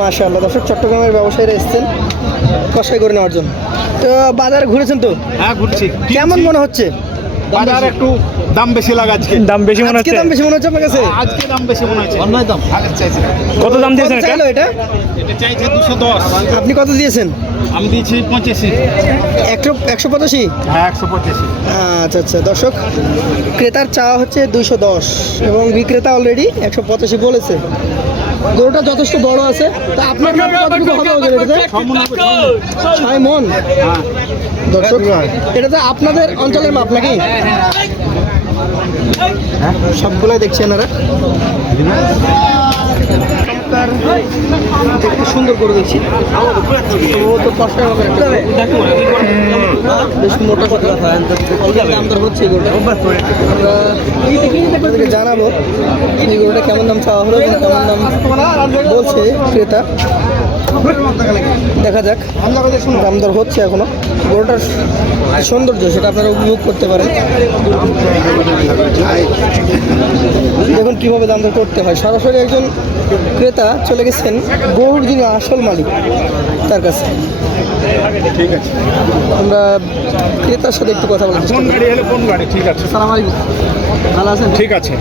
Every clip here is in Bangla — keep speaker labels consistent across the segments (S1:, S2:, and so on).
S1: মাশাআল্লাহ। দর্শক চট্টগ্রামের ব্যবসায়ীরা এসেছেন কষাই করে নেওয়ার জন্য। তো বাজার ঘুরেছেন তো?
S2: হ্যাঁ ঘুরছি।
S1: কেমন মনে হচ্ছে?
S2: বাজার একটু দাম বেশি লাগে আজকে।
S3: দাম বেশি মনে
S1: আজকে
S3: হচ্ছে?
S1: দাম বেশি মনে হচ্ছে আপনার কাছে?
S2: আজকে দাম বেশি মনে হচ্ছে। অন্য দাম। আগের চাইছে
S3: কত দাম দিয়েছেন এটা
S1: চাইলো এটা?
S2: এটা চাইছে দুশো দশ।
S1: আপনি কত দিয়েছেন?
S2: আমি দিয়েছি পঁচাশি।
S1: একশো একশো পঁচাশি?
S2: হ্যাঁ একশো পঁচাশি।
S1: আচ্ছা আচ্ছা। দর্শক ক্রেতার চাওয়া হচ্ছে দুইশো দশ এবং বিক্রেতা অলরেডি একশো পঁচাশি বলেছে। গরুটা যথেষ্ট বড় আছে। তা আপনার কতটুকু হবে ওজন এটাতে? ছয় মন দর্শক এটা তো আপনাদের অঞ্চলের মাপ নাকি? সবগুলাই দেখছি এনারা। চমৎকার। দেখতে সুন্দর করে দেখছি। ও তো কষ্ট হবে বেশ মোটা কথা দাম দর হচ্ছে এগুলোটা আপনাদেরকে জানাব এই গরুটা কেমন দাম চাওয়া হলো এবং কেমন দাম বলছে ক্রেতা। দেখা যাক। দাম দর হচ্ছে এখনও। গরুটার সৌন্দর্য সেটা আপনারা উপভোগ করতে পারেন। দেখুন কীভাবে দাম দর করতে হয়। সরাসরি একজন ক্রেতা চলে গেছেন গরুর যিনি আসল মালিক তার কাছে।
S2: ঠিক আছে।
S1: আমরা ক্রেতার সাথে একটু কথা বলছি
S2: কোন গাড়ি হলে কোন গাড়ি? ঠিক আছে।
S1: সালাম আলাইকুম। ভালো আছেন?
S2: ঠিক আছে।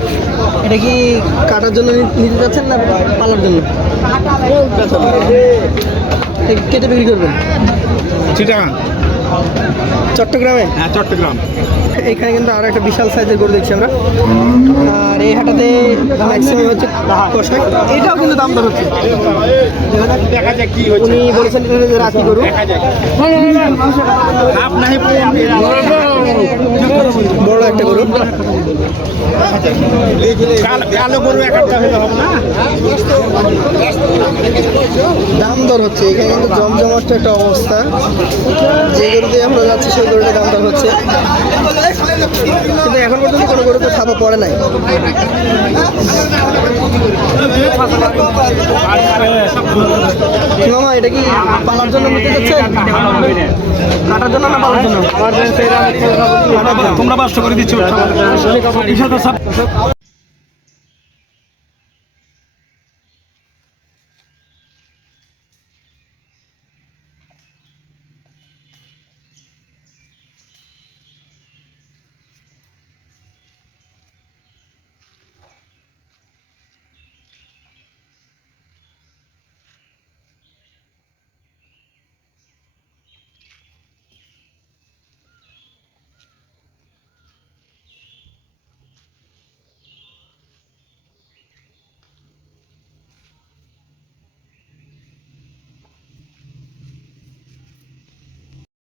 S1: এটা কি কাটার জন্য নিতে যাচ্ছেন না পালার জন্য? কেটে বিক্রি করবেন।
S2: চিটাগাং?
S1: চট্টগ্রামে?
S2: হ্যাঁ চট্টগ্রাম।
S1: এখানে কিন্তু আরও একটা বিশাল সাইজের গরু দেখছি আমরা। আর এই হাটাতে ম্যাক্সিমাম হচ্ছে কষাই এটাও কিন্তু দাম দর হচ্ছে। দেখা যাক।
S2: কি
S1: উনি বলেছেন এটা হচ্ছে রাখি গরু। বড় একটা গরু।
S2: কাল- গরু একটা হলে হবে না?
S1: দাম দর হচ্ছে এখানে কিন্তু জমজমাট একটা অবস্থা। যে গরুতে আমরা যাচ্ছি সেই গরুটা দাম দর হচ্ছে। কিন্তু এখন পর্যন্ত কোনো গরুতে ছাপা পড়ে নাই। মামা এটা কি পালার জন্য নিতে যাচ্ছে কাটার জন্য না পালার জন্য?
S2: তোমরা বাস্ত করে দিচ্ছ।